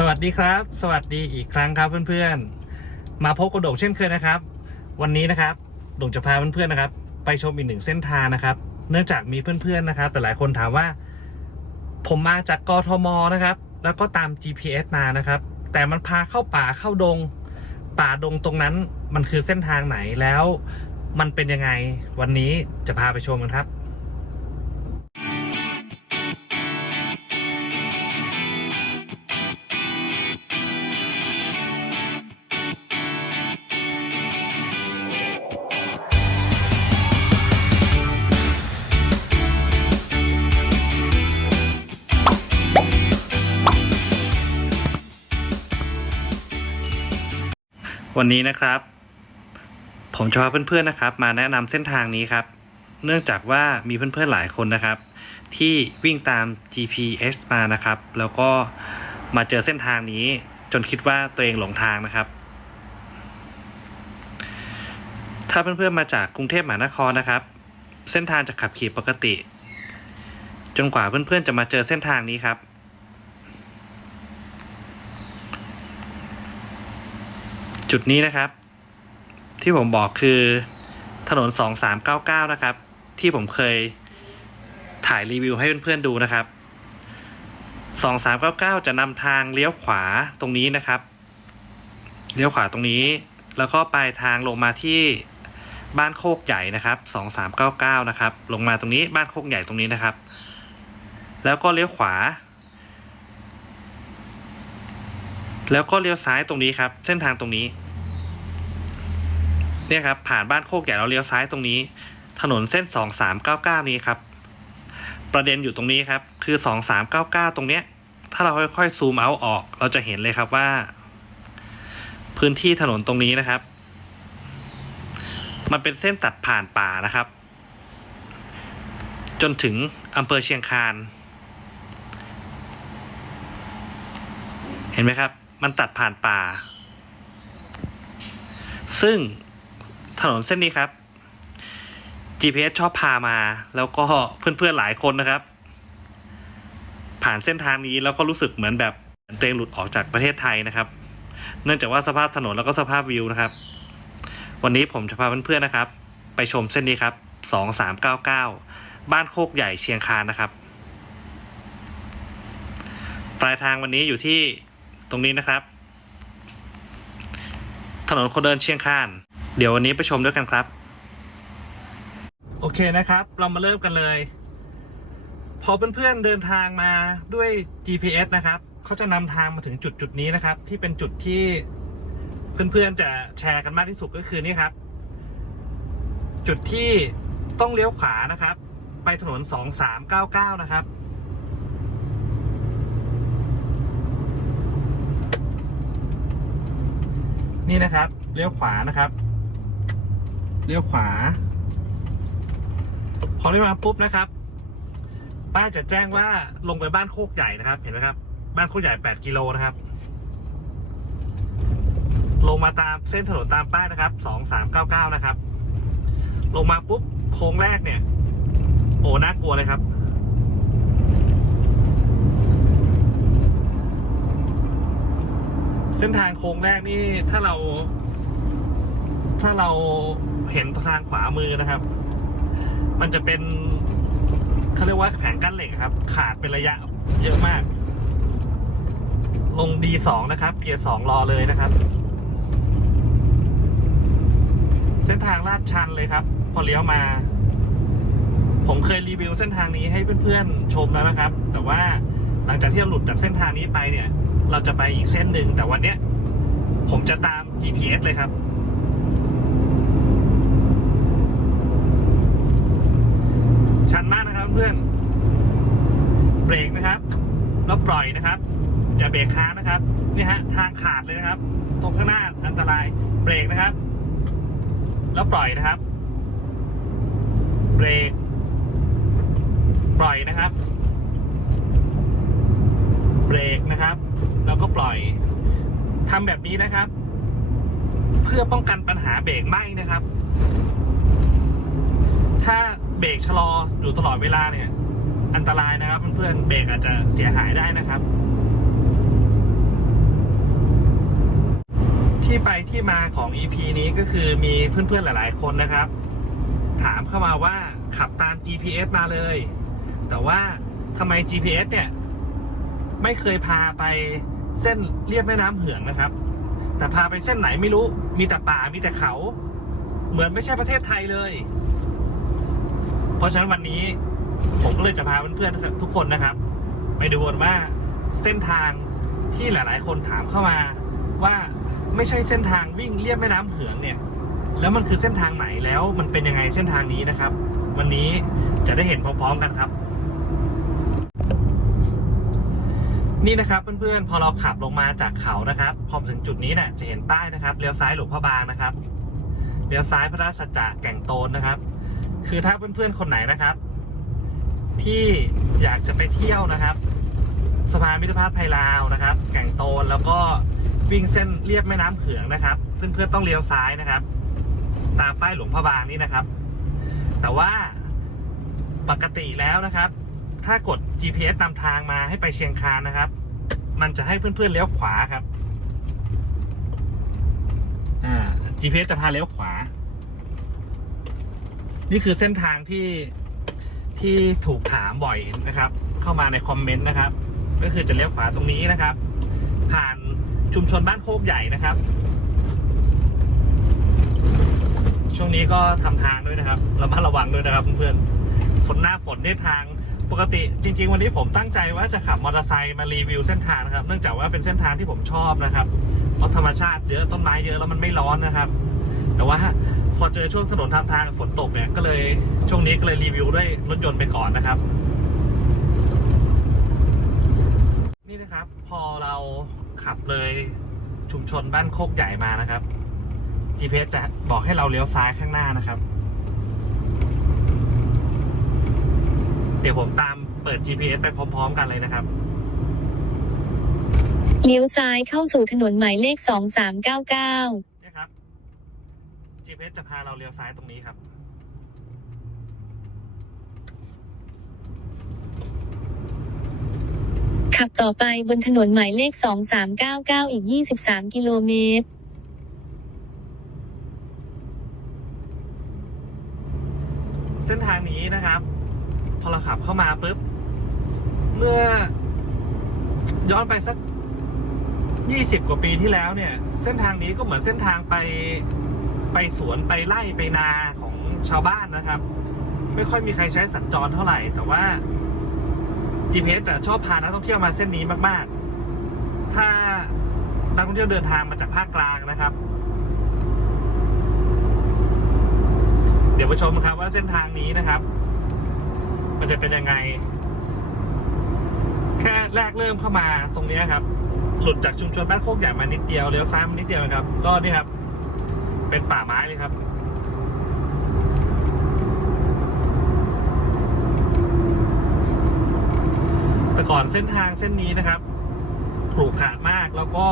สวัสดีครับ สวัสดีอีกครั้งครับเพื่อนๆ มาพบกับโด่งเช่นเคยนะครับ วันนี้นะครับโด่งจะพาเพื่อนๆนะครับ ไปชมอีกหนึ่งเส้นทางนะครับ เนื่องจากมีเพื่อนๆนะครับแต่หลายคนถามว่า ผมมาจากกทมนะครับ แล้วก็ตาม GPS มานะครับ แต่มันพาเข้าป่าเข้าดง ป่าดงตรงนั้นมันคือเส้นทางไหนแล้ว มันเป็นยังไงวันนี้จะพาไปชมกันครับ วันนี้นะครับ ผมจะพาเพื่อนๆนะครับ มาแนะนำเส้นทางนี้ครับ เนื่องจากว่ามีเพื่อนๆหลายคนนะครับ ที่วิ่งตาม GPS มานะครับ แล้วก็มาเจอเส้นทางนี้ จนคิดว่าตัวเองหลงทางนะครับ ถ้าเพื่อนๆมาจากกรุงเทพมหานครนะครับ เส้นทางจะขับขี่ปกติ จนกว่าเพื่อนๆจะมาเจอเส้นทางนี้ครับ จุดนี้นะครับ ที่ผมบอกคือถนน 2399 นะครับ ที่ผมเคยถ่ายรีวิวให้เพื่อนๆดูนะครับ 2399 จะนำทางเลี้ยวขวาตรงนี้นะครับ เลี้ยวขวาตรงนี้ แล้วก็ปลายทางลงมาที่บ้านโคกใหญ่นะครับ 2399 นะครับ ลงมาตรงนี้บ้านโคกใหญ่ตรงนี้นะครับ แล้วก็เลี้ยวขวา แล้วก็เลี้ยวซ้ายตรงนี้ครับ เส้นทางตรงนี้ เนี่ยครับ ผ่านบ้านโคกใหญ่แล้วเลี้ยวซ้ายตรงนี้ ถนนเส้นสองสามเก้าเก้านี้ครับ ประเด็นอยู่ตรงนี้ครับ คือสองสามเก้าเก้าตรงเนี้ย ถ้าเราค่อยๆซูมเอาออก เราจะเห็นเลยครับว่า พื้นที่ถนนตรงนี้นะครับ มันเป็นเส้นตัดผ่านป่านะครับ จนถึงอำเภอเชียงคานเห็นไหมครับ มันตัดผ่านป่า ซึ่งถนนเส้นนี้ครับ GPS ชอบพามา แล้วก็เพื่อนๆหลายคนนะครับ ผ่านเส้นทางนี้แล้วก็รู้สึกเหมือนแบบตัวเองหลุดออกจากประเทศไทยนะครับ เนื่องจากว่าสภาพถนนแล้วก็สภาพวิวนะครับ วันนี้ผมจะพาเพื่อนๆนะครับ ไปชมเส้นนี้ครับสองสามเก้าเก้าบ้านโคกใหญ่เชียงคานนะครับ ปลายทางวันนี้อยู่ที่ ตรงนี้นะครับ ถนนคนเดินเชียงคาน เดี๋ยววันนี้ไปชมด้วยกันครับ โอเคนะครับ เรามาเริ่มกันเลย พอเพื่อนๆเดินทางมาด้วย GPS นะครับเขาจะนำทางมาถึงจุดจุดนี้นะครับ ที่เป็นจุดที่เพื่อนๆจะแชร์กันมากที่สุดก็คือนี่ครับ จุดที่ต้องเลี้ยวขวานะครับ ไปถนน 2399 นะครับ นี่นะครับเลี้ยวขวานะครับเลี้ยวขวา พอเลี้ยวมาปุ๊บนะครับ ป้ายจะแจ้งว่าลงไปบ้านโคกใหญ่นะครับ เห็นไหมครับ บ้านโคกใหญ่ 8 กิโลนะครับ ลงมาตามเส้นถนนตามป้ายนะครับ 2399 นะครับ ลงมาปุ๊บโค้งแรกเนี่ย โอ้น่ากลัวเลยครับ เส้นทางโค้งแรกนี่ถ้าเรา ถ้าเราเห็นทางขวามือนะครับ มันจะเป็นเขาเรียกว่าแผงกั้นเหล็กครับ ขาดเป็นระยะเยอะมาก ลง D2 นะครับ เกียร์2รอเลยนะครับ เส้นทางลาดชันเลยครับ พอเลี้ยวมา ผมเคยรีวิวเส้นทางนี้ให้เพื่อนๆชมแล้วนะครับ แต่ว่าหลังจากที่เราหลุดจากเส้นทางนี้ไปเนี่ย เราจะไปอีกเส้นหนึ่งแต่วันเนี้ย ผมจะตาม GPS เลยครับ ชันมากนะครับเพื่อน เบรกนะครับแล้วปล่อยนะครับ อย่าเบรกค้างนะครับนี่ฮะ ทางขาดเลยนะครับ ตรงข้างหน้าอันตราย เบรกนะครับ แล้วปล่อยนะครับ เบรก ปล่อยนะครับ เบรกนะครับ แล้วก็ปล่อยทำแบบนี้นะครับ เพื่อป้องกันปัญหาเบรกไหม้นะครับ ถ้าเบรกชะลออยู่ตลอดเวลาเนี่ย อันตรายนะครับเพื่อนๆเบรกอาจจะเสียหายได้นะครับ ที่ไปที่มาของ EP นี้ก็คือมีเพื่อนๆหลาย ๆ คนนะครับ ถามเข้ามาว่าขับตาม GPS มาเลย แต่ว่าทำไม GPS เนี่ย ไม่เคยพาไป เส้นเลียบแม่น้ำเหืองนะครับ แต่พาไปเส้นไหนไม่รู้ มีแต่ป่ามีแต่เขา เหมือนไม่ใช่ประเทศไทยเลย เพราะฉะนั้นวันนี้ผมก็เลยจะพาเพื่อนๆทุกคนนะครับ ไปดูกันว่าเส้นทางที่หลาย ๆ คนถามเข้ามา ว่าไม่ใช่เส้นทางวิ่งเลียบแม่น้ำเหืองเนี่ย แล้วมันคือเส้นทางไหนแล้วมันเป็นยังไงเส้นทางนี้นะครับ วันนี้จะได้เห็นพร้อมๆกันครับ นี่นะครับเพื่อนๆพอเราขับลงมาจากเขานะครับ พอถึงจุดนี้เนี่ยจะเห็นป้ายนะครับเลี้ยวซ้ายหลวงพระบางนะครับเลี้ยวซ้ายพระราชสัจจะแก่งโตนนะครับ คือถ้าเพื่อนๆคนไหนนะครับ ที่อยากจะไปเที่ยวนะครับสะพานมิตรภาพไทยลาวนะครับ แก่งโตนแล้วก็วิ่งเส้นเรียบแม่น้ำเขืองนะครับ เพื่อนๆต้องเลี้ยวซ้ายนะครับ ตามป้ายหลวงพระบางนี่นะครับ แต่ว่าปกติแล้วนะครับ ถ้ากด GPS นำทางมาให้ไปเชียงคานนะครับ มันจะให้เพื่อนๆเลี้ยวขวาครับ อ่า GPS จะพาเลี้ยวขวา นี่คือเส้นทางที่ที่ถูกถามบ่อยนะครับ เข้ามาในคอมเมนต์นะครับ ก็คือจะเลี้ยวขวาตรงนี้นะครับ ผ่านชุมชนบ้านโคกใหญ่นะครับ ช่วงนี้ก็ทำทางด้วยนะครับระมัดระวังด้วยนะครับเพื่อนๆฝนหน้าฝนในทาง ปกติจริง ๆ วันนี้ผมตั้งใจว่าจะขับมอเตอร์ไซค์มารีวิวเส้นทางนะครับ เนื่องจากว่าเป็นเส้นทางที่ผมชอบนะครับเพราะธรรมชาติเยอะต้นไม้เยอะแล้วมันไม่ร้อนนะครับ แต่ว่าพอเจอช่วงถนนทางทางฝนตกเนี่ยก็เลยช่วงนี้ก็เลยรีวิวด้วยรถยนต์ไปก่อนนะครับ นี่นะครับ พอเราขับเลยชุมชนบ้านโคกใหญ่มานะครับ GPS จะบอกให้เราเลี้ยวซ้ายข้างหน้านะครับ เดี๋ยวผมตามเปิด GPS ไปพร้อมๆกันเลยนะครับ เลี้ยวซ้ายเข้าสู่ถนนหมายเลข 2399เนี่ยครับ GPS จะพาเราเลี้ยวซ้ายตรงนี้ครับ ขับต่อไปบนถนนหมายเลข 2399 อีก 23 กิโลเมตรเส้นทางนี้นะครับพ อเราขับเข้ามาปุ๊บ เมื่อ ย้อนไปสักยี่สิบกว่าปีที่แล้วเนี่ย เส้นทางนี้ก็เหมือนเส้นทางไปไปสวนไปไร่ไปนาของชาวบ้านนะครับ ไม่ค่อยมีใครใช้สัญจรเท่าไหร่ แต่ว่า GPS อะชอบพานักท่องเที่ยวมาเส้นนี้มาก ๆ ถ้านักท่องเที่ยวเดินทางมาจากภาคกลางนะครับ เดี๋ยวมาชมครับว่าเส้นทางนี้นะครับ มันจะเป็นยังไง แค่แรกเริ่มเข้ามาตรงนี้ครับ หลุดจากชุมชนบ้านโคกใหญ่มานิดเดียวเลี้ยวซ้ายมานิดเดียวครับ ก็นี่ครับ เป็นป่าไม้เลยครับแต่ก่อนเส้นทางเส้นนี้นะครับขรุขระมากแล้วก็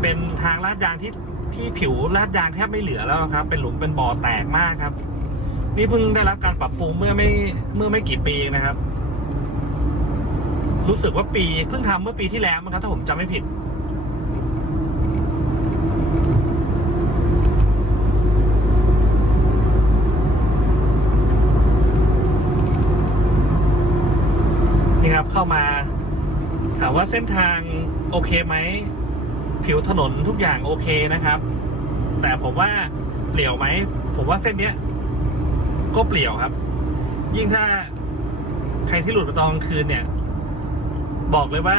เป็นทางลาดยางที่ที่ผิวลาดยางแทบไม่เหลือแล้วครับ เป็นหลุมเป็นบ่อแตกมากครับ นี่เพิ่งได้รับการปรับปรุงเมื่อไม่เมื่อไม่กี่ปีนะครับ รู้สึกว่าปีเพิ่งทำเมื่อปีที่แล้วมั้งครับถ้าผมจำไม่ผิด นี่ครับเข้ามา ถามว่าเส้นทางโอเคไหม ผิวถนนทุกอย่างโอเคนะครับ แต่ผมว่าเปลี่ยวไหม ผมว่าเส้นเนี้ย ก็เปลี่ยวครับ ยิ่งถ้าใครที่หลุดมาตอนกลางคืนเนี่ย บอกเลยว่า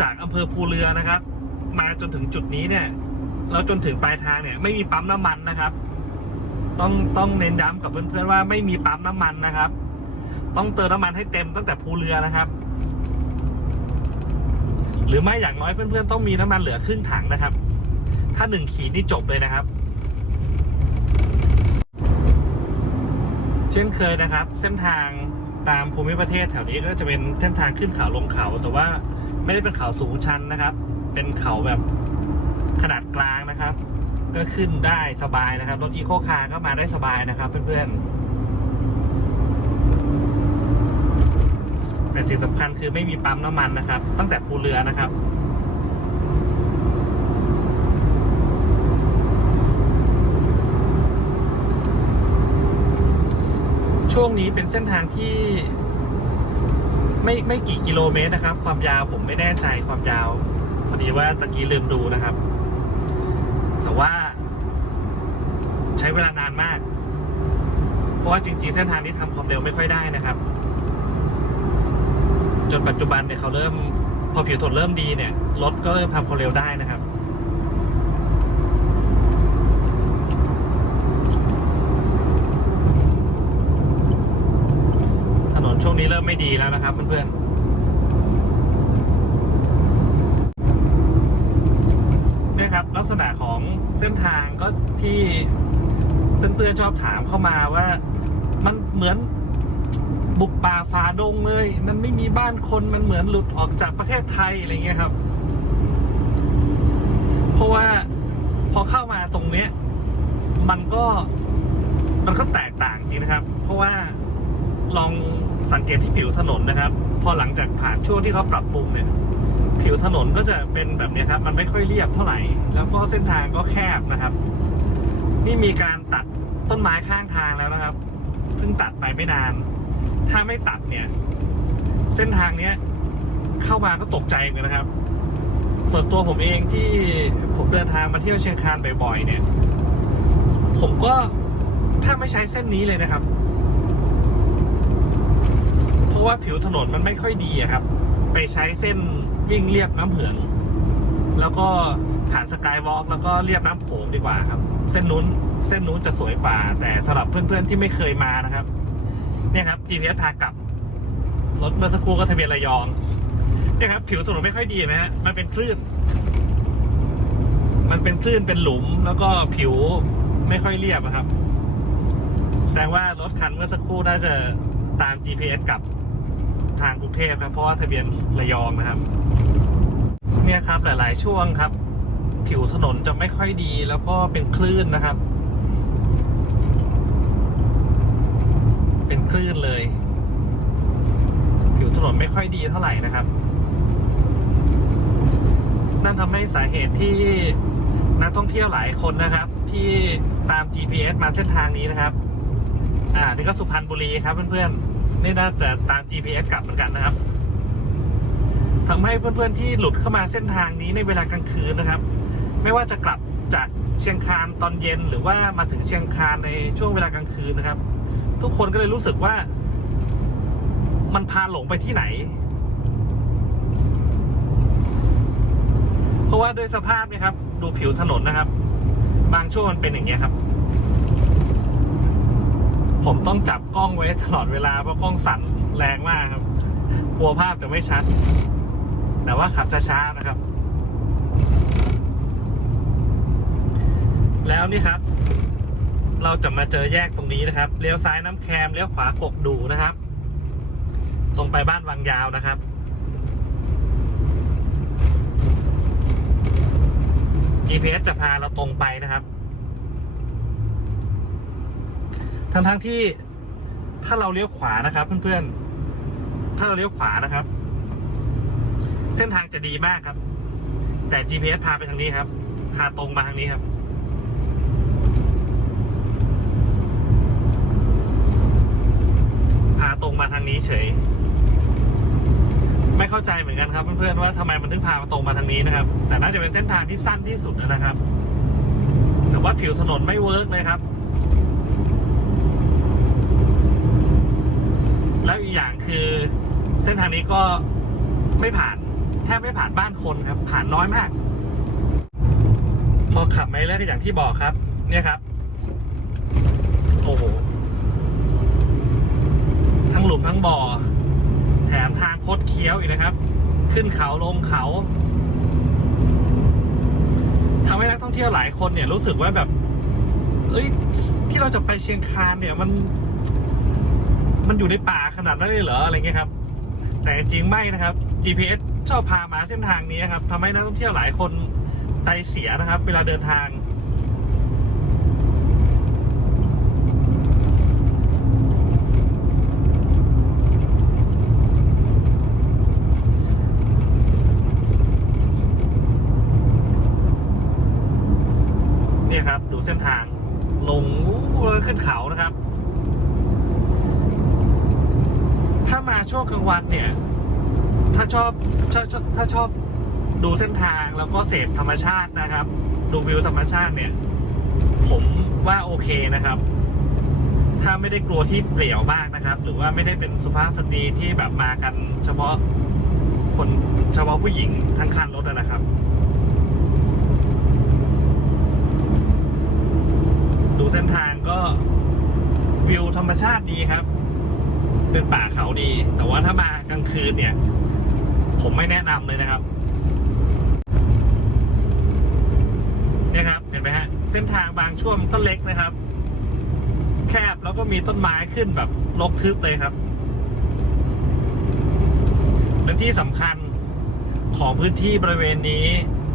จากอำเภอภูเรือนะครับ มาจนถึงจุดนี้เนี่ยแล้วจนถึงปลายทางเนี่ย ไม่มีปั๊มน้ำมันนะครับ ต้องต้องเน้นย้ำกับเพื่อนๆว่าไม่มีปั๊มน้ำมันนะครับ ต้องเติมน้ำมันให้เต็มตั้งแต่ภูเรือนะครับ หรือไม่อย่างน้อยเพื่อนๆต้องมีน้ำมันเหลือครึ่งถังนะครับ ถ้าหนึ่งขีดนี่จบเลยนะครับ เช่นเคยนะครับ เส้นทางตามภูมิประเทศแถวนี้ก็จะเป็นเส้นทางขึ้นเขาลงเขา แต่ว่าไม่ได้เป็นเขาสูงชันนะครับ เป็นเขาแบบขนาดกลางนะครับ ก็ขึ้นได้สบายนะครับรถอีโคคาร์ก็มาได้สบายนะครับ เพื่อนๆแต่สิ่งสำคัญคือไม่มีปั๊มน้ำมันนะครับ ตั้งแต่ภูเรือนะครับ วงนี้เป็นเส้นทางที่ไม่ไม่กี่กิโลเมตรนะครับ ความยาวผมไม่แน่ใจความยาว พอดีว่าตะกี้ลืมดูนะครับ แต่ว่า ใช้เวลานานมาก เพราะว่าจริง ๆ เส้นทางนี้ทำความเร็วไม่ค่อยได้นะครับ จนปัจจุบันเนี่ยเขาเริ่ม พอผิวถนนเริ่มดีเนี่ยรถก็เริ่มทำความเร็วได้นะครับ ถนนช่วงนี้เริ่ม ไม่ดีแล้วนะครับเพื่อนๆเนี่ยครับลักษณะของเส้นทางก็ที่เพื่อนๆชอบถามเข้ามาว่ามันเหมือนบุกป่าฝ่าดงเลย มันไม่มีบ้านคนมันเหมือนหลุดออกจากประเทศไทยอะไรเงี้ยครับ เพราะว่าพอเข้ามาตรงเนี้ย มันก็มันก็แตกต่างจริงนะครับ เพราะว่าลอง สังเกตที่ผิวถนนนะครับ พอหลังจากผ่านช่วงที่เขาปรับปรุงเนี่ย ผิวถนนก็จะเป็นแบบนี้ครับ มันไม่ค่อยเรียบเท่าไหร่ แล้วก็เส้นทางก็แคบนะครับ นี่มีการตัดต้นไม้ข้างทางแล้วนะครับ เพิ่งตัดไปไม่นาน ถ้าไม่ตัดเนี่ย เส้นทางเนี้ย เข้ามาก็ตกใจเหมือนะครับ ส่วนตัวผมเองที่ผมเดินทางมาเที่ยวเชียงคานบ่อยๆเนี่ย ผมก็ถ้าไม่ใช้เส้นนี้เลยนะครับ ว่าผิวถนนมันไม่ค่อยดีอะครับ ไปใช้เส้นวิ่งเรียบน้ำเหือง แล้วก็ผ่านสกายวอล์กแล้วก็เรียบน้ำโขงดีกว่าครับ เส้นนู้นเส้นนู้นจะสวยกว่า แต่สำหรับเพื่อนๆที่ไม่เคยมานะครับ เนี่ยครับ GPS พากลับรถเมื่อสักครู่ก็ทะเบียนระยองเนี่ยครับ ผิวถนนไม่ค่อยดีไหมฮะมันเป็นคลื่น มันเป็นคลื่นเป็นหลุมแล้วก็ผิวไม่ค่อยเรียบครับ แสดงว่ารถคันเมื่อสักครู่น่าจะตาม GPS กลับ ทางกรุงเทพครับเพราะว่าทะเบียนระยองนะครับ เนี่ยครับหลาย ๆ ช่วงครับ ผิวถนนจะไม่ค่อยดีแล้วก็เป็นคลื่นนะครับ เป็นคลื่นเลย ผิวถนนไม่ค่อยดีเท่าไหร่นะครับนั่นทำให้สาเหตุที่นักท่องเที่ยวหลายคนนะครับ ที่ตาม GPS มาเส้นทางนี้นะครับ อ่า นี่ก็สุพรรณบุรีครับเพื่อนๆ นี่น่าจะตาม GPS กลับเหมือนกันนะครับทำให้เพื่อนๆที่หลุดเข้ามาเส้นทางนี้ในเวลากลางคืนนะครับ ไม่ว่าจะกลับจากเชียงคานตอนเย็นหรือว่ามาถึงเชียงคานในช่วงเวลากลางคืนนะครับ ทุกคนก็เลยรู้สึกว่า มันพาหลงไปที่ไหน เพราะว่าด้วยสภาพนี่ยครับ ดูผิวถนนนะครับ บางช่วงมันเป็นอย่างเงี้ยครับ ผมต้องจับกล้องไว้ตลอดเวลาเพราะกล้องสั่นแรงมากครับ กลัวภาพจะไม่ชัด แต่ว่าขับช้าๆนะครับ แล้วนี่ครับ เราจะมาเจอแยกตรงนี้นะครับ เลี้ยวซ้ายน้ำแคมเลี้ยวขวากกดูนะครับ ตรงไปบ้านวังยาวนะครับ GPS จะพาเราตรงไปนะครับ ทั้งทั้งๆที่ถ้าเราเลี้ยวขวานะครับเพื่อนๆ ถ้าเราเลี้ยวขวานะครับ เส้นทางจะดีมากครับ แต่ GPS พาไปทางนี้ครับ พาตรงมาทางนี้ครับ พาตรงมาทางนี้เฉย ไม่เข้าใจเหมือนกันครับเพื่อนๆว่าทำไมมันถึงพามาตรงมาทางนี้นะครับ แต่น่าจะเป็นเส้นทางที่สั้นที่สุดนะครับ แต่ว่าผิวถนนไม่เวิร์กเลยครับ แล้วอีกอย่างคือ เส้นทางนี้ก็ไม่ผ่านแทบไม่ผ่านบ้านคนครับ ผ่านน้อยมาก พอขับมาเรื่อยๆก็อย่างที่บอกครับ เนี่ยครับ โอ้โห ทั้งหลุมทั้งบ่อ แถมทางคดเคี้ยวอีกนะครับ ขึ้นเขาลงเขาทำให้นักท่องเที่ยวหลายคนเนี่ยรู้สึกว่าแบบ เอ้ย ที่เราจะไปเชียงคานเนี่ยมัน มันอยู่ในป่า นาดนั้นเลยเหรออะไรเงี้ยครับ แต่จริงไม่นะครับ GPS ชอบพามาเส้นทางนี้ครับทำให้นักท่องเที่ยวหลายคนใจเสียนะครับ เวลาเดินทาง เนี่ยครับ ดูเส้นทาง ลงอู้ขึ้นเขานะครับ ช่วงกลางวันเนี่ย ถ้าชอบชอบชอบถ้าชอบดูเส้นทางแล้วก็เสพธรรมชาตินะครับ ดูวิวธรรมชาติเนี่ย ผมว่าโอเคนะครับ ถ้าไม่ได้กลัวที่เปลี่ยวมากนะครับ หรือว่าไม่ได้เป็นสุภาพสตรีที่แบบมากันเฉพาะคนเฉพาะผู้หญิงทั้งคันรถนะครับ ดูเส้นทางก็วิวธรรมชาติดีครับ เป็นป่าเขาดี แต่ว่าถ้ามากลางคืนเนี่ย ผมไม่แนะนำเลยนะครับเนี่ยครับเห็นไหมฮะเส้นทางบางช่วงมันก็เล็กนะครับ แคบแล้วก็มีต้นไม้ขึ้นแบบรกทึบเลยครับและที่สำคัญของพื้นที่บริเวณนี้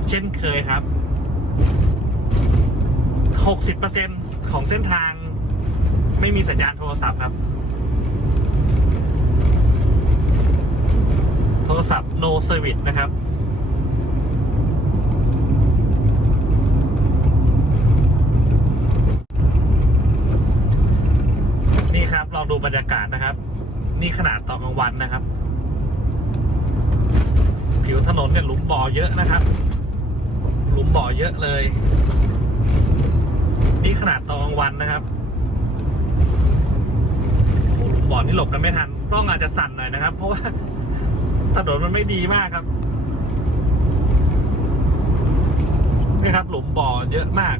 เช่นเคยครับ 60%ของเส้นทางไม่มีสัญญาณโทรศัพท์ครับ ทรศัพท์ no service นะครับนี่ครับลองดูบรรยากาศนะครับ นี่ขนาดตอนกลางวันนะครับ ผิวถนนเนี่ยหลุมบ่อเยอะนะครับ หลุมบ่อเยอะเลย นี่ขนาดตอนกลางวันนะครับโอ้หลุมบ่อนี่หลบกันไม่ทันกล้องอาจจะสั่นหน่อยนะครับ เพราะว่า ถนนมันไม่ดีมากครับ นี่ครับ หลุมบ่อเยอะมาก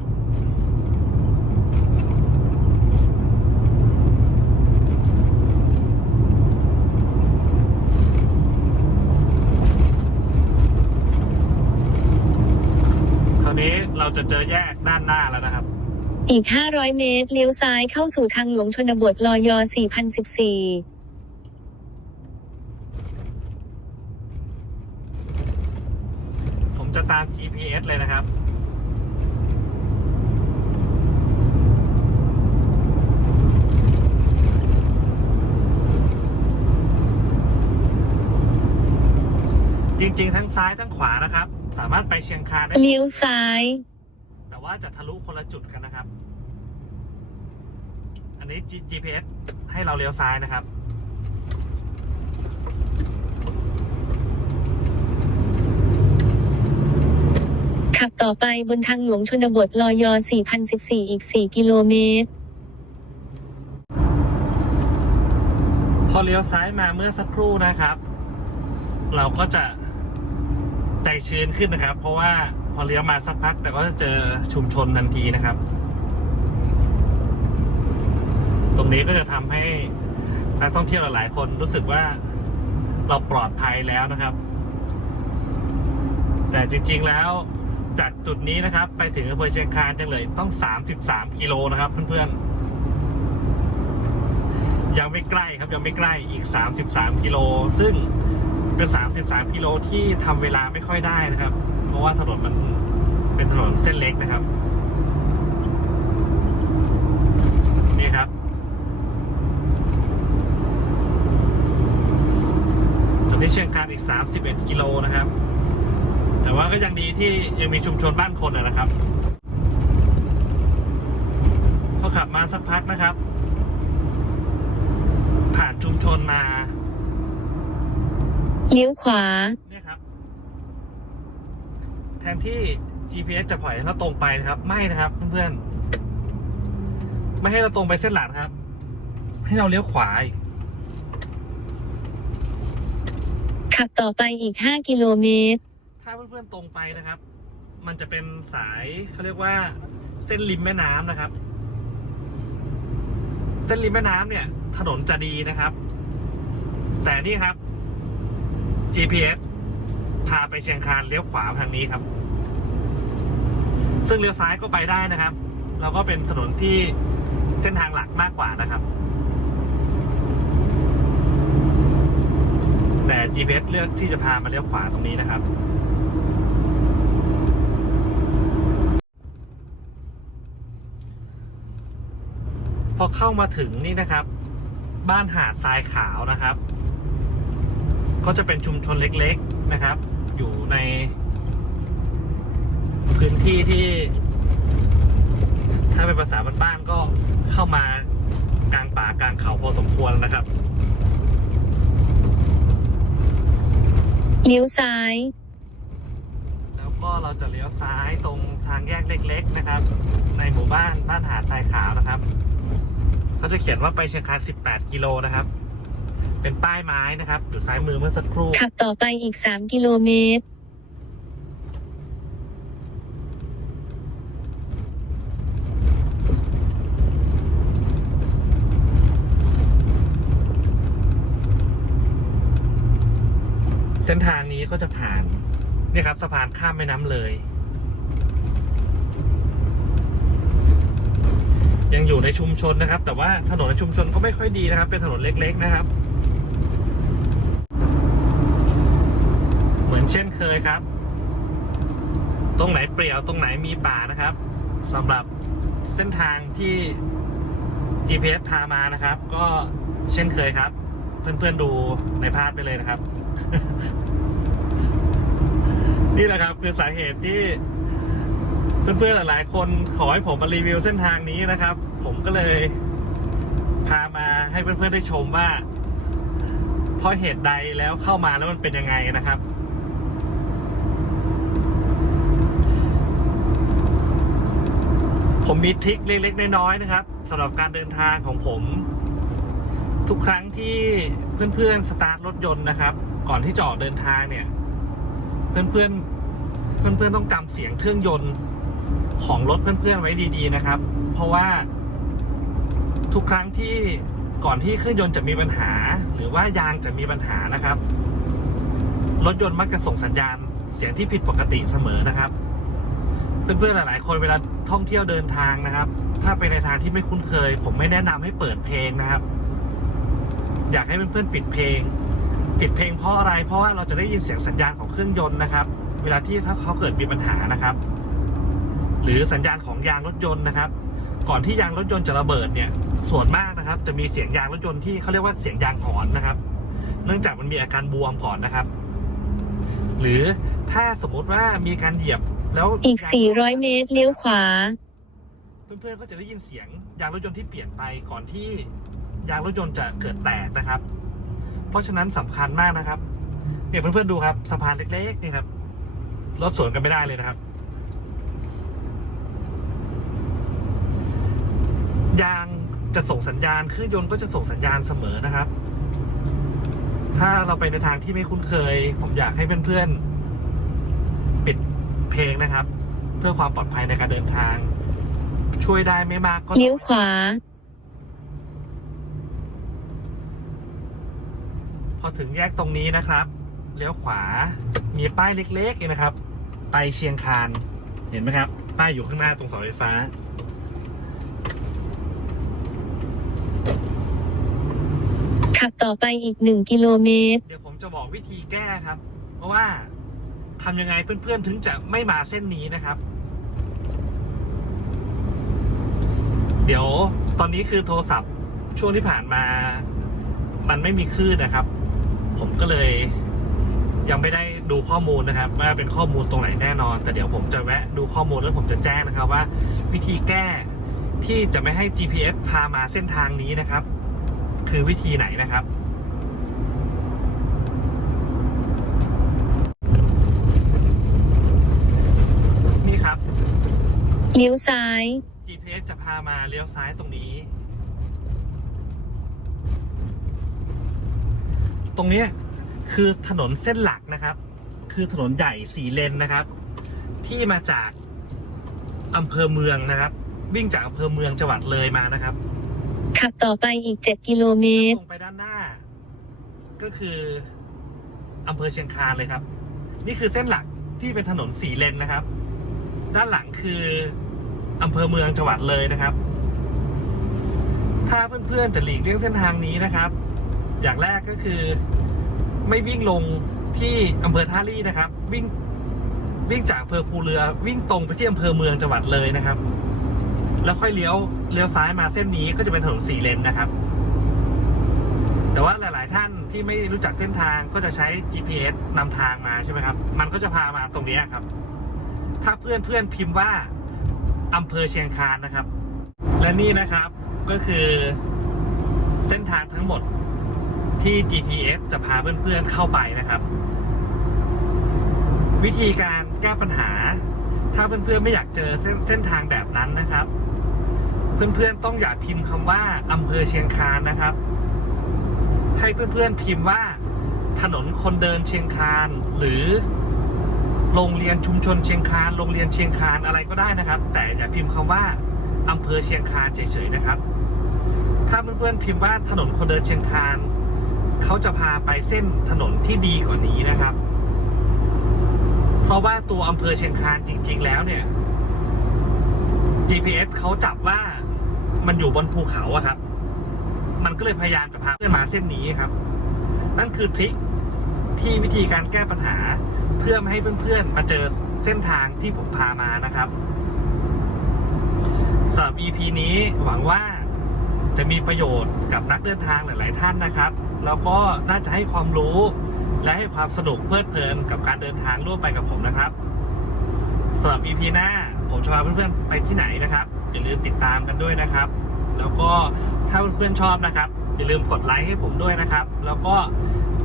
คราวนี้เราจะเจอแยกด้านหน้าแล้วนะครับ อีก 500 เมตร เลี้ยวซ้ายเข้าสู่ทางหลวงชนบทลอย4014 ผมจะตาม GPS เลยนะครับจริงๆ ทั้งซ้ายทั้งขวานะครับ สามารถไปเชียงคานได้เลี้ยวซ้าย แต่ว่าจะทะลุคนละจุดกันนะครับ อันนี้ G- GPS ให้เราเลี้ยวซ้ายนะครับ ขับต่อไปบนทางหลวงชนบทลอย4014 อีก 4 กิโลเมตร พอเลี้ยวซ้ายมาเมื่อสักครู่นะครับ เราก็จะใจชื้นขึ้นนะครับ เพราะว่าพอเลี้ยวมาสักพัก แต่ก็จะเจอชุมชนทันทีนะครับ ตรงนี้ก็จะทำให้นักท่องเที่ยวหลายๆ คนรู้สึกว่าเราปลอดภัยแล้วนะครับ แต่จริง ๆ แล้ว จากจุดนี้นะครับ ไปถึงอำเภอเชียงคานจังเลยต้อง 33 กิโลนะครับเพื่อนๆยังไม่ใกล้ครับยังไม่ใกล้อีก 33 กิโล ซึ่งเป็น 33 กิโลที่ทำเวลาไม่ค่อยได้นะครับ เพราะว่าถนนมันเป็นถนนเส้นเล็กนะครับนี่ครับตอนนี้เชียงคานอีก 31 กิโลนะครับ แต่ว่าก็ยังดีที่ยังมีชุมชนบ้านคนนะนะครับพอขับมาสักพักนะครับ ผ่านชุมชนมาเลี้ยวขวาเนี่ยครับ แทนที่ GPS จะปล่อยให้เราตรงไปนะครับ ไม่นะครับเพื่อนๆ ไม่ให้เราตรงไปเส้นหลักนะครับ ให้เราเลี้ยวขวาอีกขับต่อไปอีก 5 กิโลเมตรถ้าเพื่อนๆตรงไปนะครับ มันจะเป็นสายเขาเรียกว่าเส้นริมแม่น้ำนะครับ เส้นริมแม่น้ำเนี่ย ถนนจะดีนะครับ แต่นี่ครับ GPS พาไปเชียงคานเลี้ยวขวาทางนี้ครับ ซึ่งเลี้ยวซ้ายก็ไปได้นะครับ เราก็เป็นถนนที่เส้นทางหลักมากกว่านะครับ แต่ GPS เลือกที่จะพามาเลี้ยวขวาตรงนี้นะครับ พอเข้ามาถึงนี่นะครับ บ้านหาดทรายขาวนะครับ ก็จะเป็นชุมชนเล็กๆนะครับ อยู่ใน พื้นที่ที่ ถ้าเป็นภาษาบ้านๆก็เข้ามากลางป่ากลางเขาพอสมควรนะครับเลี้ยวซ้าย แล้วก็เราจะเลี้ยวซ้ายตรงทางแยกเล็ก ๆ นะครับ ในหมู่บ้านบ้านหาดทรายขาวนะครับ เขาจะเขียนว่าไปเชียงคาน 18 กิโลนะครับ เป็นป้ายไม้นะครับอยู่ซ้ายมือเมื่อสักครู่ขับต่อไปอีก 3 กิโลเมตร เส้นทางนี้ก็จะผ่าน เนี่ยครับสะพานข้ามแม่น้ำเลย ยังอยู่ในชุมชนนะครับ แต่ว่าถนนในชุมชนก็ไม่ค่อยดีนะครับ เป็นถนนเล็ก ๆ นะครับ เหมือนเช่นเคยครับ ตรงไหนเปลี่ยวตรงไหนมีป่านะครับสำหรับเส้นทางที่ GPS พามานะครับ ก็เช่นเคยครับ เพื่อนๆดูในภาพไปเลยนะครับ นี่แหละครับคือสาเหตุที่ เพื่อนๆหลายๆ คนขอให้ผมมารีวิวเส้นทางนี้นะครับ ผมก็เลยพามาให้เพื่อนๆได้ชมว่า เพราะเหตุใดแล้วเข้ามาแล้วมันเป็นยังไงนะครับ ผมมีทริคเล็กๆน้อยๆนะครับสำหรับการเดินทางของผม ทุกครั้งที่เพื่อนๆสตาร์ทรถยนต์นะครับ ก่อนที่จะออกเดินทางเนี่ย เพื่อนๆเพื่อนๆต้องจำเสียงเครื่องยนต์ ของรถเพื่อนๆไว้ดีๆนะครับ เพราะว่าทุกครั้งที่ก่อนที่เครื่องยนต์จะมีปัญหา หรือว่ายางจะมีปัญหานะครับ รถยนต์มักจะส่งสัญญาณเสียงที่ผิดปกติเสมอนะครับ เพื่อนๆหลาย ๆ คนเวลาท่องเที่ยวเดินทางนะครับ ถ้าไปในทางที่ไม่คุ้นเคย ผมไม่แนะนำให้เปิดเพลงนะครับ อยากให้เพื่อนๆปิดเพลง ปิดเพลงเพราะอะไร เพราะว่าเราจะได้ยินเสียงสัญญาณของเครื่องยนต์นะครับ เวลาที่ถ้าเขาเกิดมีปัญหานะครับ หรือสัญญาณของยางรถยนต์นะครับ ก่อนที่ยางรถยนต์จะระเบิดเนี่ยส่วนมากนะครับ จะมีเสียงยางรถยนต์ที่เขาเรียกว่าเสียงยางหอนนะครับ เนื่องจากมันมีอาการบวมก่อนนะครับ หรือถ้าสมมุติว่ามีการเหยียบแล้วอีกยาง400 เมตรเลี้ยวขวา เพื่อนๆก็จะได้ยินเสียงยางรถยนต์ที่เปลี่ยนไปก่อนที่ยางรถยนต์จะเกิดแตกนะครับ เพราะฉะนั้นสำคัญมากนะครับ เนี่ยเพื่อนๆดูครับสะพานเล็กๆนี่ครับรถสวนกันไม่ได้เลยนะครับ ยางจะส่งสัญญาณเครื่องยนต์ก็จะส่งสัญญาณเสมอนะครับ ถ้าเราไปในทางที่ไม่คุ้นเคย ผมอยากให้เพื่อนๆปิดเพลงนะครับ เพื่อความปลอดภัยในการเดินทาง ช่วยได้ไม่มากก็เลี้ยวขวา พอถึงแยกตรงนี้นะครับเลี้ยวขวา มีป้ายเล็กๆเองนะครับ ไปเชียงคานเห็นไหมครับ ป้ายอยู่ข้างหน้าตรงเสาไฟฟ้า ขับต่ อไปอีก 1 กิโลเมตร เดี๋ยวผมจะบอกวิธีแก้ครับ เพราะว่าทำยังไงเพื่อนๆถึงจะไม่มาเส้นนี้นะครับ เดี๋ยวตอนนี้คือโทรศัพท์ช่วงที่ผ่านมา มันไม่มีคลื่นนะครับ ผมก็เลย ยังไม่ได้ดูข้อมูลนะครับ ว่าเป็นข้อมูลตรงไหนแน่นอน แต่เดี๋ยวผมจะแวะดูข้อมูลแล้วผมจะแจ้งนะครับว่า วิธีแก้ที่จะไม่ให้ GPS พามาเส้นทางนี้นะครับ คือวิธีไหนนะครับ นี่ครับ เลี้ยวซ้าย GPS จะพามาเลี้ยวซ้ายตรงนี้ ตรงเนี้ยคือถนนเส้นหลักนะครับ คือถนนใหญ่สี่เลนนะครับ ที่มาจากอำเภอเมืองนะครับ วิ่งจากอำเภอเมืองจังหวัดเลยมานะครับ ขับต่อไปอีก7กิโลเมตรตรงไปด้านหน้า ก็คืออำเภอเชียงคานเลยครับ นี่คือเส้นหลักที่เป็นถนนสี่เลนนะครับ ด้านหลังคือ อำเภอเมืองจังหวัดเลยนะครับ ถ้าเพื่อนๆจะหลีกเลี่ยงเส้นทางนี้นะครับ อย่างแรกก็คือ ไม่วิ่งลงที่อำเภอท่าลี่นะครับ วิ่งวิ่งจากอำเภอภูเรือ วิ่งตรงไปที่อำเภอเมืองจังหวัดเลยนะครับ แล้วค่อยเลี้ยวเลี้ยวซ้ายมาเส้นนี้ก็จะเป็นถนนสี่เลนนะครับ แต่ว่าหลาย ๆ ท่านที่ไม่รู้จักเส้นทางก็จะใช้ GPS นำทางมาใช่ไหมครับ มันก็จะพามาตรงนี้ครับ ถ้าเพื่อนเพื่อนๆพิมพ์ว่า อำเภอเชียงคานนะครับ และนี่นะครับก็คือเส้นทางทั้งหมดที่ GPS จะพาเพื่อนๆเข้าไปนะครับ วิธีการแก้ปัญหา ถ้าเพื่อนๆไม่อยากเจอเส้นเส้นทางแบบนั้นนะครับ เพื่อนๆต้องอย่าพิมพ์คำว่าอำเภอเชียงคานนะครับ ให้เพื่อนๆพิมพ์ว่าถนนคนเดินเชียงคานหรือ โรงเรียนชุมชนเชียงคานโรงเรียนเชียงคานอะไรก็ได้นะครับ แต่อย่าพิมพ์คำว่าอำเภอเชียงคานเฉยๆนะครับ ถ้าเพื่อนๆพิมพ์ว่าถนนคนเดินเชียงคานเขาจะพาไปเส้นถนนที่ดีกว่านี้นะครับ เพราะว่าตัวอำเภอเชียงคานจริง ๆ แล้วเนี่ย GPS เขาจับว่ามันอยู่บนภูเขาอะครับ มันก็เลยพยายามจะพาเพื่อนมาเส้นนี้ครับ นั่นคือทริคที่วิธีการแก้ปัญหา เพื่อไม่ให้เพื่อนๆมาเจอเส้นทางที่ผมพามานะครับสำหรับ EP นี้หวังว่าจะมีประโยชน์กับนักเดินทางหลายๆท่านนะครับ แล้วก็น่าจะให้ความรู้และให้ความสนุกเพลิดเพลินกับการเดินทางร่วมไปกับผมนะครับสำหรับ EP หน้าผมจะพาเพื่อนๆไปที่ไหนนะครับ อย่าลืมติดตามกันด้วยนะครับ แล้วก็ถ้าเพื่อนๆชอบนะครับ อย่าลืมกดไลค์ให้ผมด้วยนะครับ แล้วก็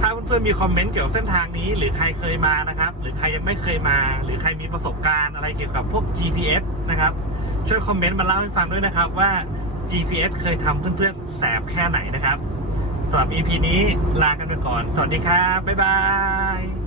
ถ้าเพื่อนๆมีคอมเมนต์เกี่ยวกับเส้นทางนี้ หรือใครเคยมานะครับ หรือใครยังไม่เคยมา หรือใครมีประสบการณ์อะไรเกี่ยวกับพวก GPS นะครับ ช่วยคอมเมนต์มาเล่าให้ฟังด้วยนะครับว่า GPS เคยทำเพื่อนๆแสบแค่ไหนนะครับสำหรับ EP นี้ลากันไปก่อน สวัสดีครับ บ๊ายบาย